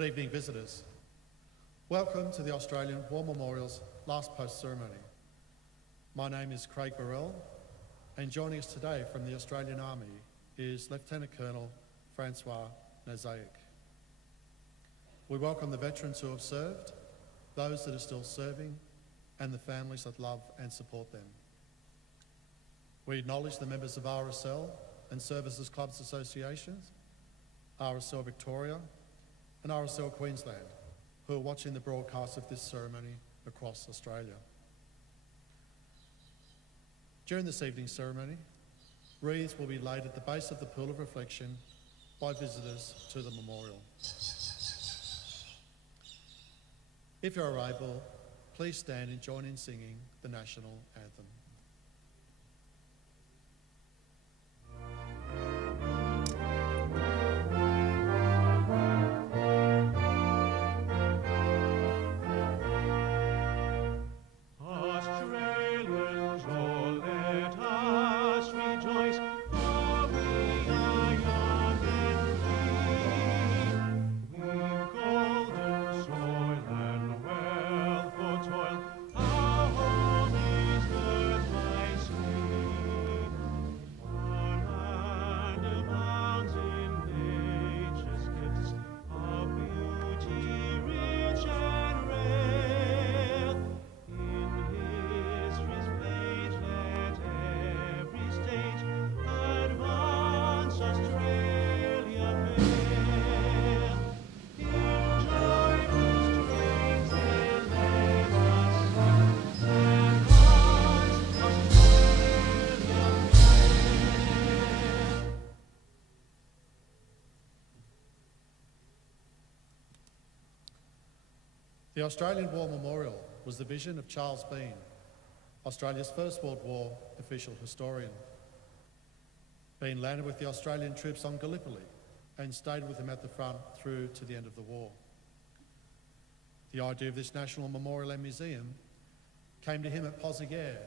Good evening, visitors. Welcome to the Australian War Memorial's last post ceremony. My name is Craig Burrell, and joining us today from the Australian Army is Lieutenant Colonel Francois Nazaic. We welcome the veterans who have served, those that are still serving, and the families that love and support them. We acknowledge the members of RSL and Services Clubs Associations, RSL Victoria, and RSL Queensland, who are watching the broadcast of this ceremony across Australia. During this evening's ceremony, wreaths will be laid at the base of the pool of reflection by visitors to the memorial. If you are able, please stand and join in singing the national anthem. The Australian War Memorial was the vision of Charles Bean, Australia's First World War official historian. Bean landed with the Australian troops on Gallipoli and stayed with them at the front through to the end of the war. The idea of this national memorial and museum came to him at Pozieres,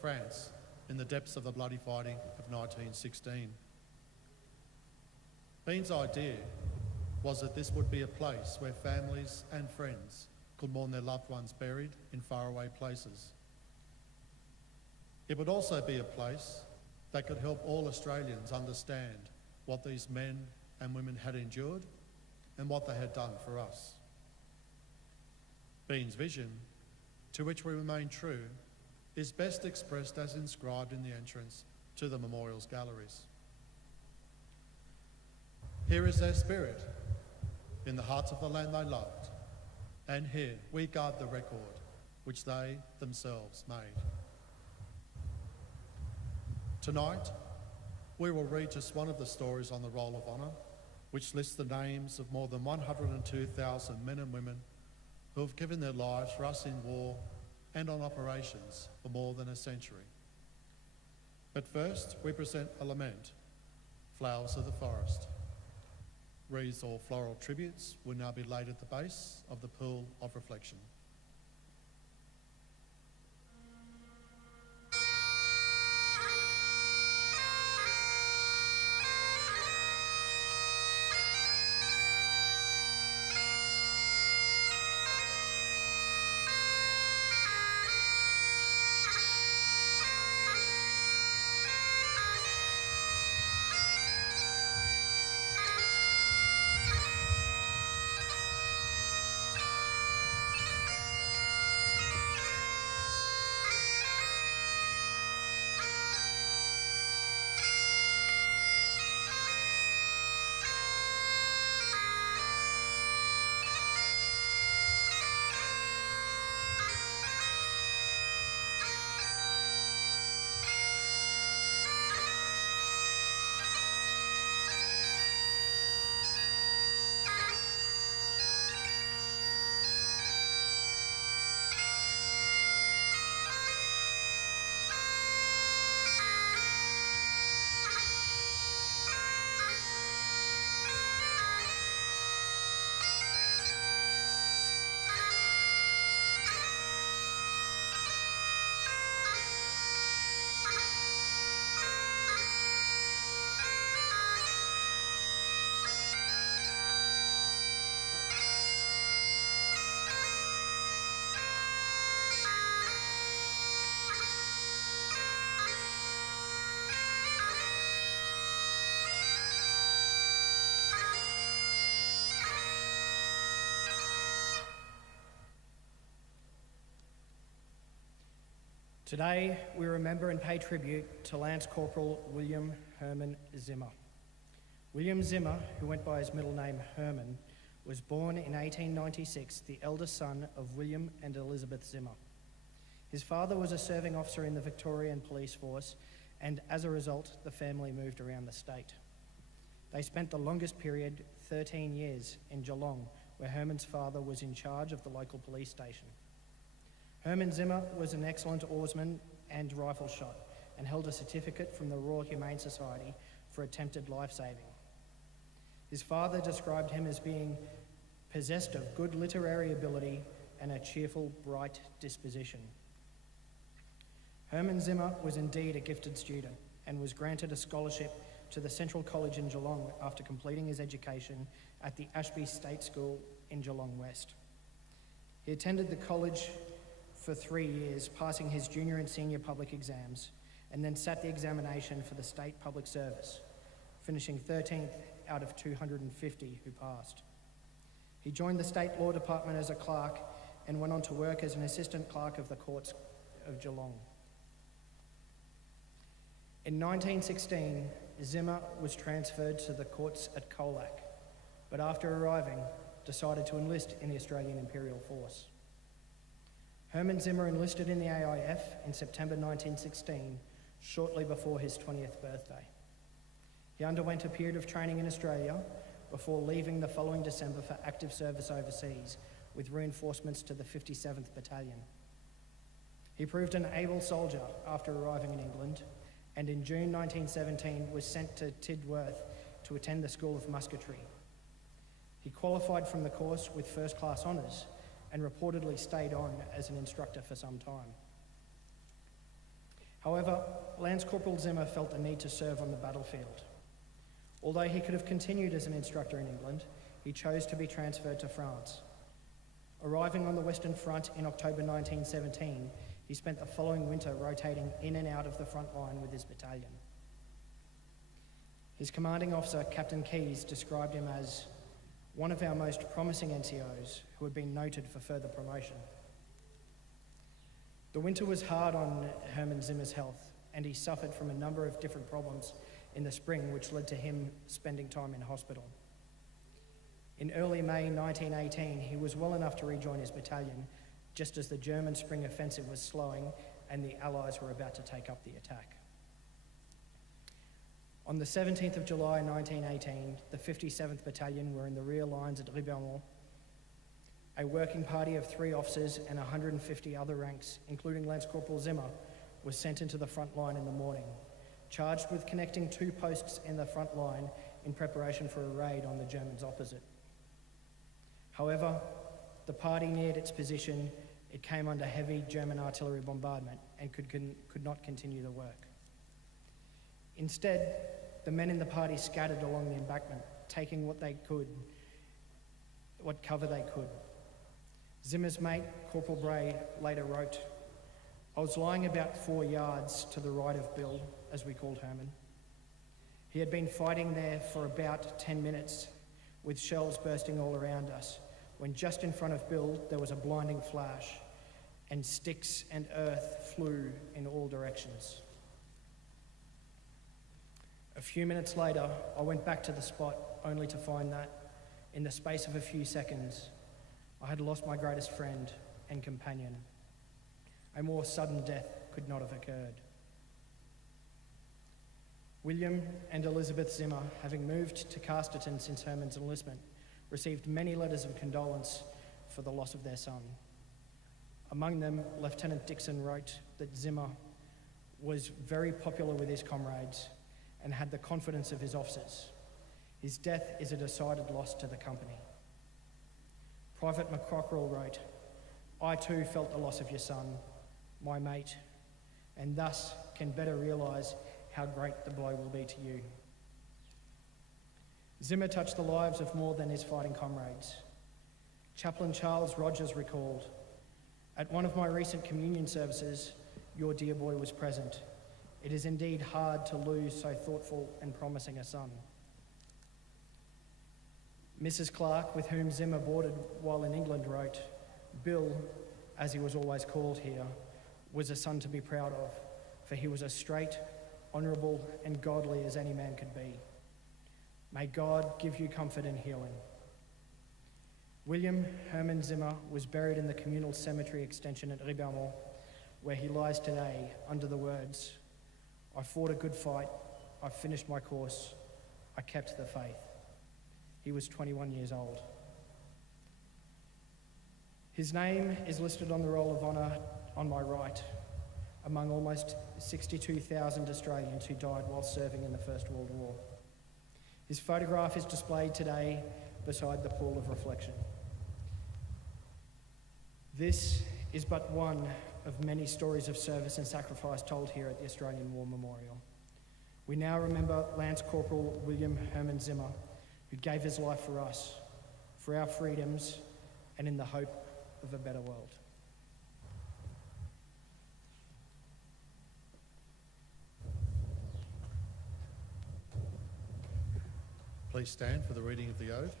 France, in the depths of the bloody fighting of 1916. Bean's idea was that this would be a place where families and friends could mourn their loved ones buried in faraway places. It would also be a place that could help all Australians understand what these men and women had endured and what they had done for us. Bean's vision, to which we remain true, is best expressed as inscribed in the entrance to the memorial's galleries. Here is their spirit, in the hearts of the land they loved, and here we guard the record which they themselves made. Tonight, we will read just one of the stories on the Roll of Honour, which lists the names of more than 102,000 men and women who have given their lives for us in war and on operations for more than a century. But first, we present a lament, Flowers of the Forest. Wreaths or floral tributes will now be laid at the base of the pool of reflection. Today, we remember and pay tribute to Lance Corporal William Herman Zimmer. William Zimmer, who went by his middle name Herman, was born in 1896, the eldest son of William and Elizabeth Zimmer. His father was a serving officer in the Victorian Police Force, and as a result, the family moved around the state. They spent the longest period, 13 years, in Geelong, where Herman's father was in charge of the local police station. Herman Zimmer was an excellent oarsman and rifle shot and held a certificate from the Royal Humane Society for attempted life-saving. His father described him as being possessed of good literary ability and a cheerful, bright disposition. Herman Zimmer was indeed a gifted student and was granted a scholarship to the Central College in Geelong after completing his education at the Ashby State School in Geelong West. He attended the college for 3 years, passing his junior and senior public exams, and then sat the examination for the state public service, finishing 13th out of 250 who passed. He joined the state law department as a clerk and went on to work as an assistant clerk of the courts of Geelong. In 1916, Zimmer was transferred to the courts at Colac, but after arriving, decided to enlist in the Australian Imperial Force. Herman Zimmer enlisted in the AIF in September 1916, shortly before his 20th birthday. He underwent a period of training in Australia before leaving the following December for active service overseas with reinforcements to the 57th Battalion. He proved an able soldier after arriving in England, and in June 1917 was sent to Tidworth to attend the School of Musketry. He qualified from the course with first-class honours and reportedly stayed on as an instructor for some time. However, Lance Corporal Zimmer felt the need to serve on the battlefield. Although he could have continued as an instructor in England, he chose to be transferred to France. Arriving on the Western Front in October 1917, he spent the following winter rotating in and out of the front line with his battalion. His commanding officer, Captain Keyes, described him as one of our most promising NCOs who had been noted for further promotion. The winter was hard on Herman Zimmer's health, and he suffered from a number of different problems in the spring, which led to him spending time in hospital. In early May 1918, he was well enough to rejoin his battalion, just as the German spring offensive was slowing and the Allies were about to take up the attack. On the 17th of July 1918, the 57th Battalion were in the rear lines at Ribeaumont. A working party of 3 officers and 150 other ranks, including Lance Corporal Zimmer, was sent into the front line in the morning, charged with connecting 2 posts in the front line in preparation for a raid on the Germans opposite. However, the party neared its position. It came under heavy German artillery bombardment and could not continue the work. Instead, the men in the party scattered along the embankment, taking what cover they could. Zimmer's mate, Corporal Bray, later wrote, "I was lying about 4 yards to the right of Bill, as we called Herman. He had been fighting there for about 10 minutes, with shells bursting all around us, when just in front of Bill there was a blinding flash, and sticks and earth flew in all directions. A few minutes later, I went back to the spot, only to find that, in the space of a few seconds, I had lost my greatest friend and companion. A more sudden death could not have occurred." William and Elizabeth Zimmer, having moved to Casterton since Herman's enlistment, received many letters of condolence for the loss of their son. Among them, Lieutenant Dixon wrote that Zimmer was very popular with his comrades and had the confidence of his officers. His death is a decided loss to the company. Private McCockerell wrote, "I too felt the loss of your son, my mate, and thus can better realise how great the blow will be to you." Zimmer touched the lives of more than his fighting comrades. Chaplain Charles Rogers recalled, "At one of my recent communion services, your dear boy was present. It is indeed hard to lose so thoughtful and promising a son." Mrs. Clark, with whom Zimmer boarded while in England, wrote, "Bill, as he was always called here, was a son to be proud of, for he was as straight, honourable and godly as any man could be. May God give you comfort and healing. William Herman Zimmer was buried in the communal cemetery extension at Ribermont, where he lies today under the words, "I fought a good fight, I finished my course, I kept the faith." He was 21 years old. His name is listed on the Roll of Honour on my right, among almost 62,000 Australians who died while serving in the First World War. His photograph is displayed today beside the pool of reflection. This is but one of many stories of service and sacrifice told here at the Australian War Memorial. We now remember Lance Corporal William Herman Zimmer, who gave his life for us, for our freedoms, and in the hope of a better world. Please stand for the reading of the oath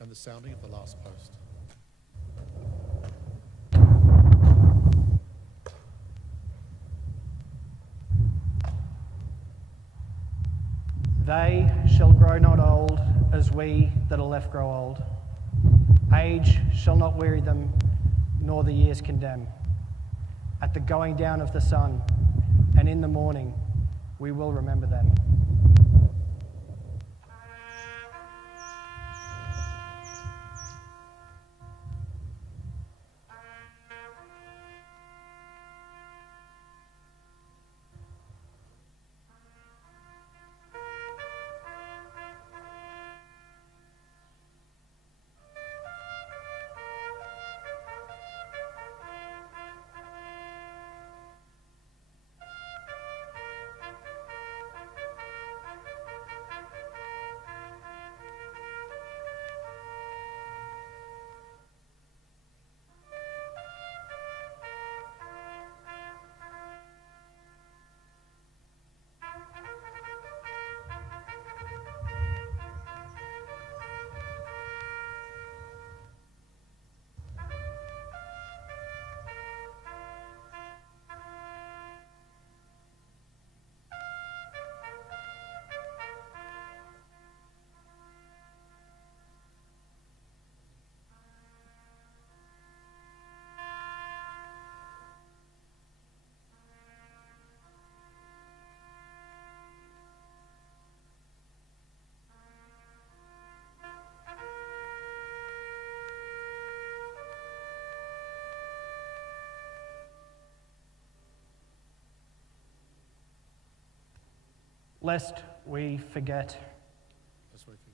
and the sounding of the last post. They shall grow not old as we that are left grow old. Age shall not weary them, nor the years condemn. At the going down of the sun and in the morning, we will remember them. Lest we forget. Lest we forget.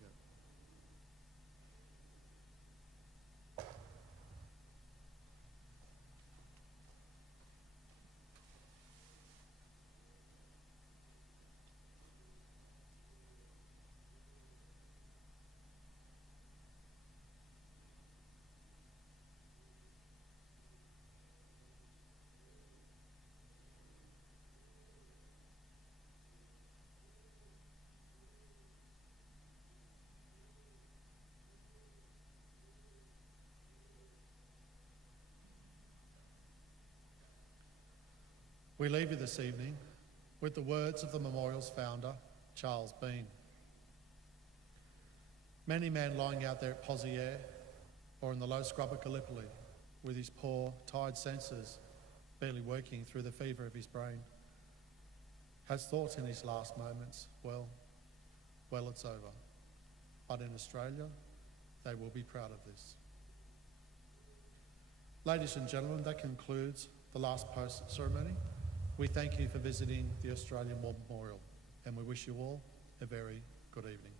We leave you this evening with the words of the memorial's founder, Charles Bean. Many men lying out there at Pozières or in the low scrub of Gallipoli with his poor, tired senses barely working through the fever of his brain, has thought in his last moments, well, it's over. But in Australia, they will be proud of this. Ladies and gentlemen, that concludes the last post ceremony. We thank you for visiting the Australian War Memorial, and we wish you all a very good evening.